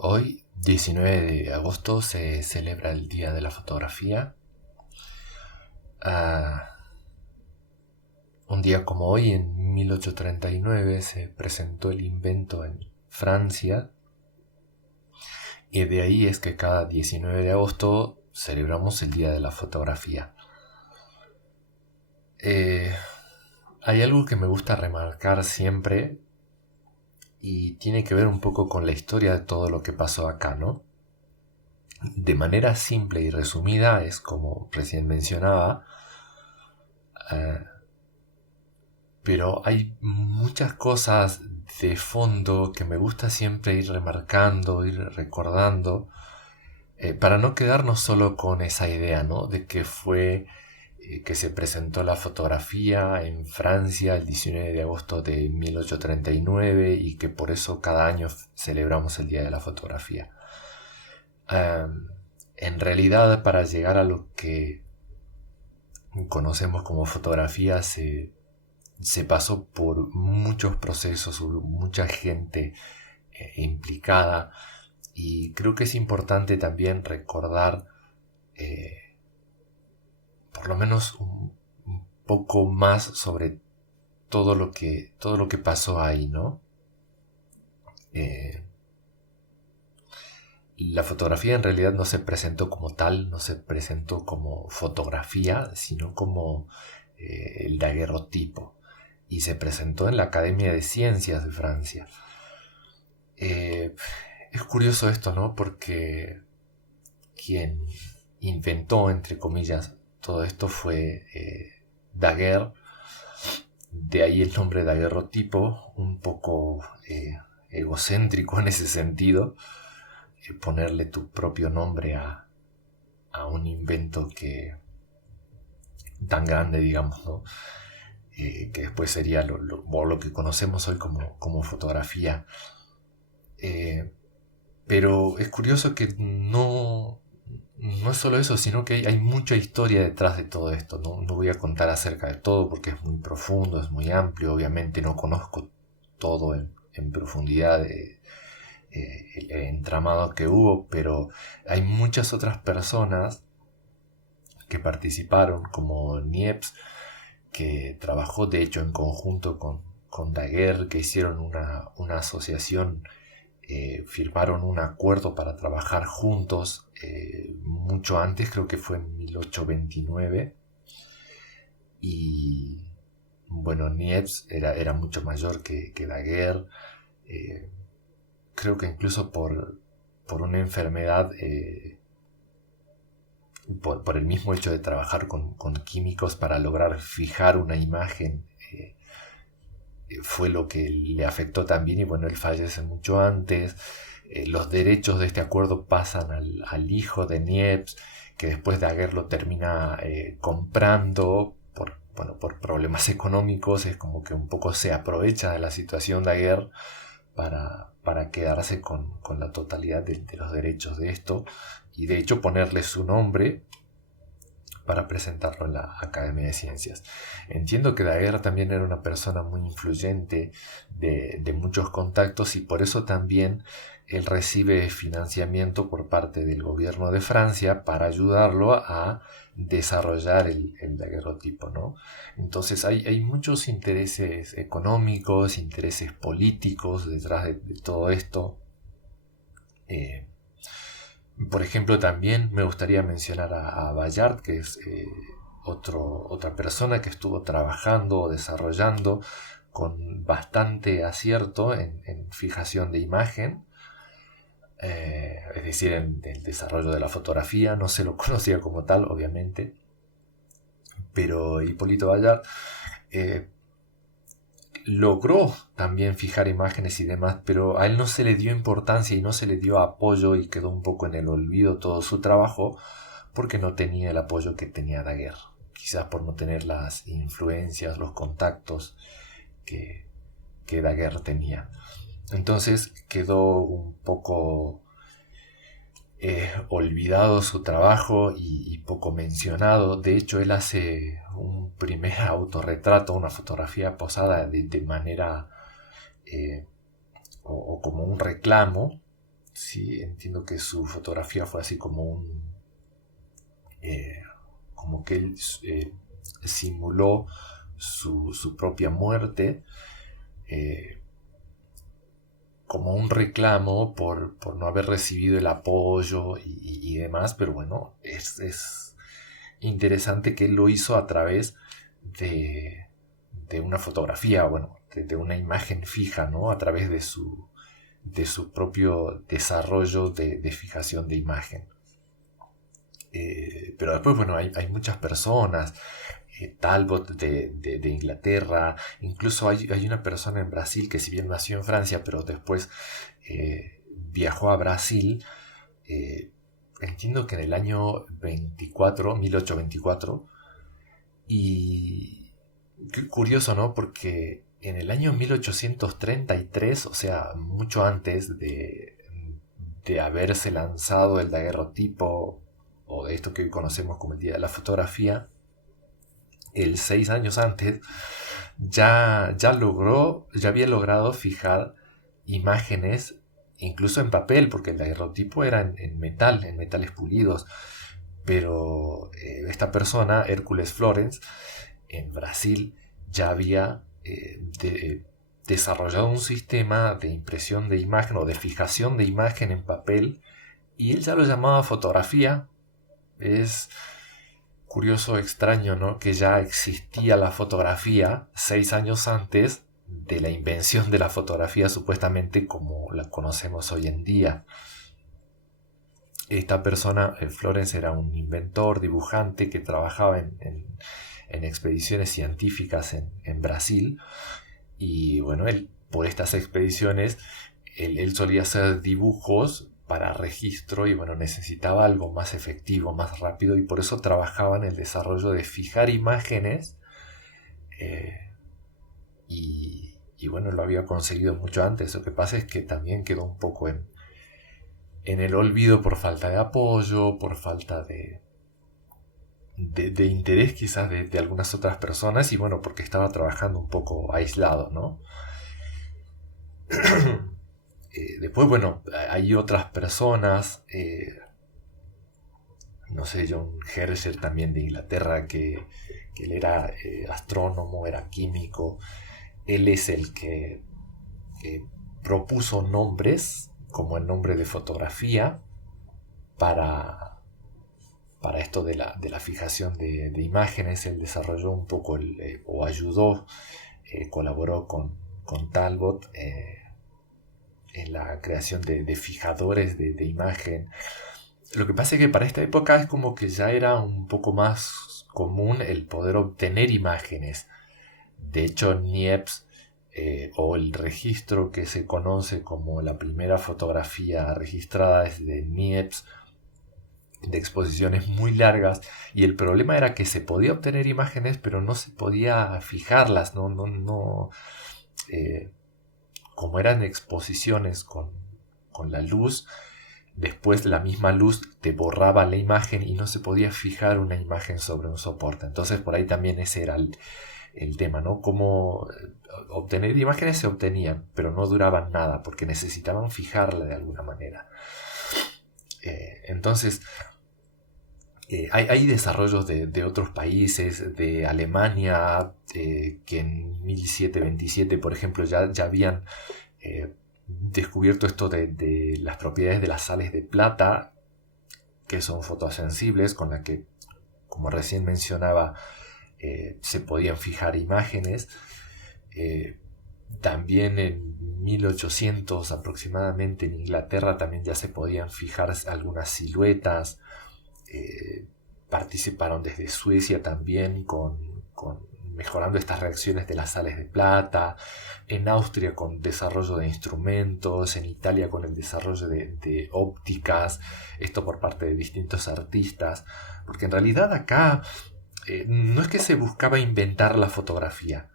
Hoy, 19 de agosto, se celebra el Día de la Fotografía. Ah, un día como hoy, en 1839, se presentó el invento en Francia, y de ahí es que cada 19 de agosto celebramos el Día de la Fotografía. Eh, Hay algo que me gusta remarcar siempre y tiene que ver un poco con la historia de todo lo que pasó acá, ¿no? De manera simple y resumida, es como recién mencionaba, eh, pero hay muchas cosas de fondo que me gusta siempre ir remarcando, ir recordando, para no quedarnos solo con esa idea, ¿no? De que fue que se presentó la fotografía en Francia el 19 de agosto de 1839 y que por eso cada año celebramos el Día de la Fotografía. En realidad, para llegar a lo que conocemos como fotografía, se pasó por muchos procesos, hubo mucha gente implicada, y creo que es importante también recordar eh, por lo menos un poco más sobre todo lo que pasó ahí, ¿no? Eh, la fotografía en realidad no se presentó como tal, no se presentó como fotografía, sino como el daguerrotipo, y se presentó en la Academia de Ciencias de Francia. Eh, es curioso esto, ¿no? Porque quien inventó, entre comillas, todo esto fue Daguerre, de ahí el nombre daguerrotipo, un poco egocéntrico en ese sentido, ponerle tu propio nombre a un invento que tan grande, digamos, ¿no? Que después sería lo que conocemos hoy como fotografía. Eh, pero es curioso que no es solo eso, sino que hay mucha historia detrás de todo esto. No voy a contar acerca de todo porque es muy profundo, es muy amplio. Obviamente no conozco todo en profundidad el entramado que hubo, pero hay muchas otras personas que participaron, como Niepce, que trabajó de hecho en conjunto con Daguerre, que hicieron una asociación, firmaron un acuerdo para trabajar juntos mucho antes, creo que fue en 1829, y bueno, Niepce era mucho mayor que Daguerre, eh, creo que incluso por una enfermedad, por el mismo hecho de trabajar con químicos para lograr fijar una imagen, fue lo que le afectó también, y bueno, él fallece mucho antes. Los derechos de este acuerdo pasan al hijo de Niepce, que después Daguerre lo termina comprando por problemas económicos. Es como que un poco se aprovecha de la situación de Daguerre para quedarse con la totalidad de los derechos de esto, y de hecho ponerle su nombre para presentarlo en la Academia de Ciencias. Entiendo que Daguerre también era una persona muy influyente, de muchos contactos, y por eso también él recibe financiamiento por parte del gobierno de Francia para ayudarlo a desarrollar el daguerrotipo, ¿no? Entonces hay muchos intereses económicos, intereses políticos detrás de todo esto. Eh, por ejemplo, también me gustaría mencionar a Bayard, que es otra persona que estuvo trabajando o desarrollando con bastante acierto en fijación de imagen, es decir, en el desarrollo de la fotografía. No se lo conocía como tal, obviamente, pero Hipólito Bayard eh, logró también fijar imágenes y demás, pero a él no se le dio importancia y no se le dio apoyo, y quedó un poco en el olvido todo su trabajo porque no tenía el apoyo que tenía Daguerre, quizás por no tener las influencias, los contactos que, que Daguerre tenía. Entonces quedó un poco olvidado su trabajo y poco mencionado. De hecho, él hace un primer autorretrato, una fotografía posada de manera o como un reclamo sí, entiendo que su fotografía fue así como como que él simuló su propia muerte, eh, como un reclamo por no haber recibido el apoyo y demás, pero bueno, es interesante que él lo hizo a través de, de una fotografía, bueno, de una imagen fija, ¿no? A través de su propio desarrollo de fijación de imagen. Pero después, bueno, hay muchas personas, Talbot de Inglaterra, incluso hay una persona en Brasil que si bien nació en Francia, pero después viajó a Brasil, eh, entiendo que en el año 24, 1824, y qué curioso, ¿no? Porque en el año 1833, o sea, mucho antes de haberse lanzado el daguerrotipo, o de esto que hoy conocemos como el Día de la Fotografía, el 6 años antes, ya había logrado fijar imágenes, incluso en papel, porque el daguerrotipo era en metal, en metales pulidos. Pero esta persona, Hércules Florence, en Brasil, ya había desarrollado un sistema de impresión de imagen o de fijación de imagen en papel, y él ya lo llamaba fotografía. Es curioso, extraño, ¿no? Que ya existía la fotografía 6 años antes de la invención de la fotografía supuestamente como la conocemos hoy en día. Esta persona, Florence, era un inventor, dibujante que trabajaba en expediciones científicas en Brasil. Y bueno, él, por estas expediciones, él solía hacer dibujos para registro y bueno, necesitaba algo más efectivo, más rápido, y por eso trabajaba en el desarrollo de fijar imágenes, eh, y bueno, lo había conseguido mucho antes. Lo que pasa es que también quedó un poco en el olvido por falta de apoyo, por falta de interés quizás de algunas otras personas, y bueno, porque estaba trabajando un poco aislado, ¿no? Después, bueno, hay otras personas, no sé, John Herschel también de Inglaterra, que él era astrónomo, era químico. Él es el que propuso nombres, como el nombre de fotografía, para esto de la fijación de imágenes. Él desarrolló un poco, o ayudó, colaboró con Talbot en la creación de fijadores de imagen. Lo que pasa es que para esta época es como que ya era un poco más común el poder obtener imágenes. De hecho, Niepce, o el registro que se conoce como la primera fotografía registrada es de Niepce, de exposiciones muy largas, y el problema era que se podía obtener imágenes pero no se podía fijarlas, no, como eran exposiciones con la luz, después la misma luz te borraba la imagen y no se podía fijar una imagen sobre un soporte. Entonces por ahí también ese era el tema, ¿no? Como obtener imágenes se obtenían, pero no duraban nada porque necesitaban fijarla de alguna manera. Entonces, hay desarrollos de otros países, de Alemania, que en 1727, por ejemplo, ya habían descubierto esto de las propiedades de las sales de plata, que son fotosensibles, con la que, como recién mencionaba, se podían fijar imágenes. También en 1800 aproximadamente en Inglaterra también ya se podían fijar algunas siluetas. Participaron desde Suecia también con mejorando estas reacciones de las sales de plata, en Austria con desarrollo de instrumentos, en Italia con el desarrollo de ópticas, esto por parte de distintos artistas, porque en realidad acá no es que se buscaba inventar la fotografía.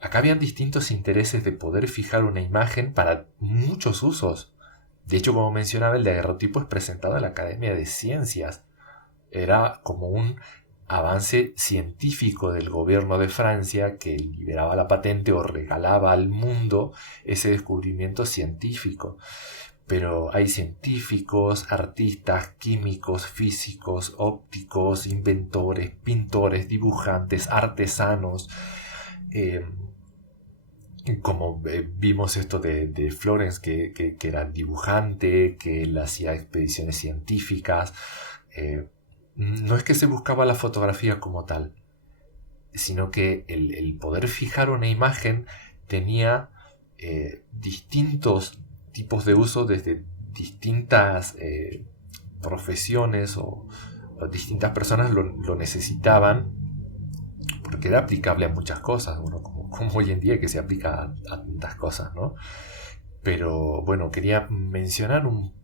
Acá habían distintos intereses de poder fijar una imagen para muchos usos. De hecho, como mencionaba, el daguerrotipo es presentado en la Academia de Ciencias. Era como un avance científico del gobierno de Francia que liberaba la patente o regalaba al mundo ese descubrimiento científico. pero hay científicos, artistas, químicos, físicos, ópticos, inventores, pintores, dibujantes, artesanos. eh, Como vimos esto de Florence, que era dibujante, que él hacía expediciones científicas. No es que se buscaba la fotografía como tal, sino que el poder fijar una imagen tenía distintos tipos de uso desde distintas profesiones o distintas personas lo necesitaban porque era aplicable a muchas cosas, uno como hoy en día que se aplica a tantas cosas, ¿no? Pero bueno, quería mencionar un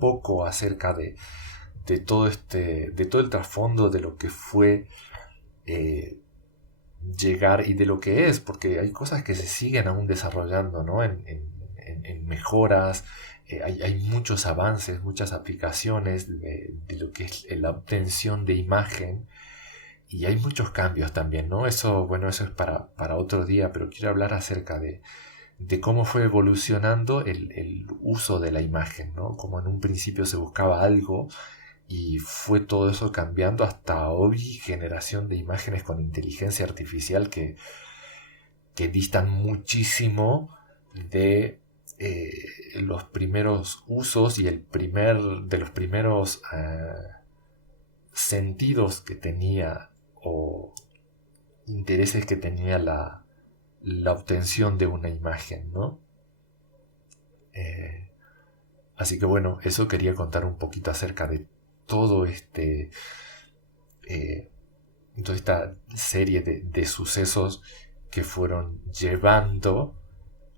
poco acerca de todo de todo el trasfondo de lo que fue eh, llegar y de lo que es, porque hay cosas que se siguen aún desarrollando, ¿no? En mejoras, hay muchos avances, muchas aplicaciones de lo que es la obtención de imagen. Y hay muchos cambios también, ¿no? Eso, bueno, eso es para otro día, pero quiero hablar acerca de cómo fue evolucionando el uso de la imagen, ¿no? Como en un principio se buscaba algo y fue todo eso cambiando hasta hoy, generación de imágenes con inteligencia artificial que distan muchísimo de los primeros usos y de los primeros sentidos que tenía o intereses que tenía la obtención de una imagen, ¿no? Así que bueno, eso quería contar un poquito acerca de todo eh, toda esta serie de sucesos que fueron llevando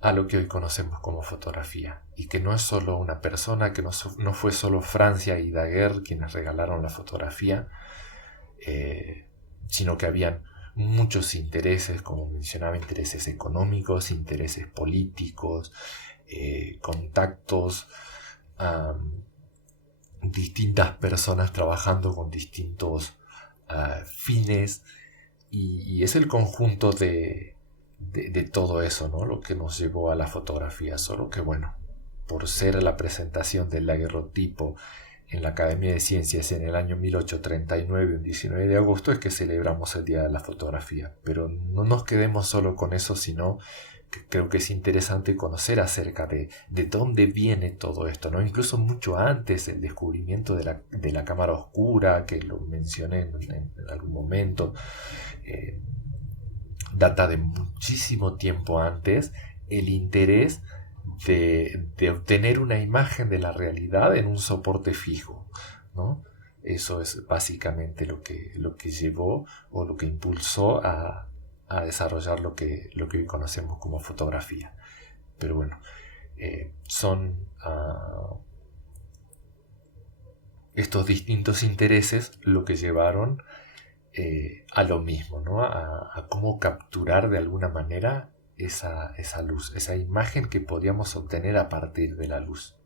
a lo que hoy conocemos como fotografía. Y que no es solo una persona, que no fue solo Francia y Daguerre quienes regalaron la fotografía, sino que habían muchos intereses, como mencionaba, intereses económicos, intereses políticos, contactos, distintas personas trabajando con distintos fines, y es el conjunto de todo eso, ¿no? Lo que nos llevó a la fotografía, solo que bueno, por ser la presentación del daguerrotipo en la Academia de Ciencias en el año 1839, un 19 de agosto, es que celebramos el Día de la Fotografía. Pero no nos quedemos solo con eso, sino que creo que es interesante conocer acerca de dónde viene todo esto, ¿no? Incluso mucho antes el descubrimiento de la cámara oscura, que lo mencioné en algún momento, data de muchísimo tiempo antes, el interés de obtener una imagen de la realidad en un soporte fijo, ¿no? Eso es básicamente lo que llevó o lo que impulsó a desarrollar lo que hoy conocemos como fotografía. Pero bueno, son estos distintos intereses lo que llevaron a lo mismo, ¿no? A cómo capturar de alguna manera esa luz, esa imagen que podíamos obtener a partir de la luz.